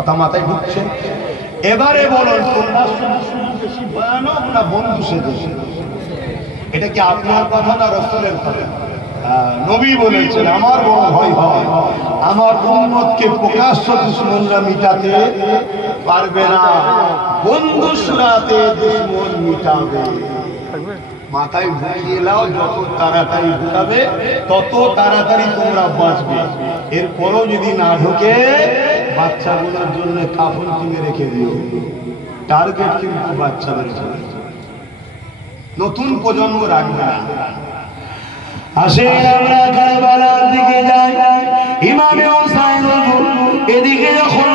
কথা মাথায় ঢুকছে? এবারে বলুন তোমরা বেশি ভয়ানক না বন্ধু সেজে? এটা কি আপনার কথা না রাসূলের কথা? নবী বলেছেন আমার বড় ভয় হয় আমার উম্মতকে প্রকাশ্য দুশমনরা মিটাতে পারবে না, বন্ধু সুরাতে দুশমন মিটাবে। মাথায় ঢুকিয়ে নাও, যত তাড়াতাড়ি ঢুকাবে তত তাড়াতাড়ি তোমরা বাঁচবে। এরপরও যদি না ঢুকে বাচ্চাগুলোর জন্য কাফন কিনে রেখে দিও। টার্গেট কিন্তু বাচ্চাদের জন্য, নতুন প্রজন্ম রাখবে না। আসেন আমরা কারবালার দিকে যাই। ইমামে হুসাইন এদিকে যখন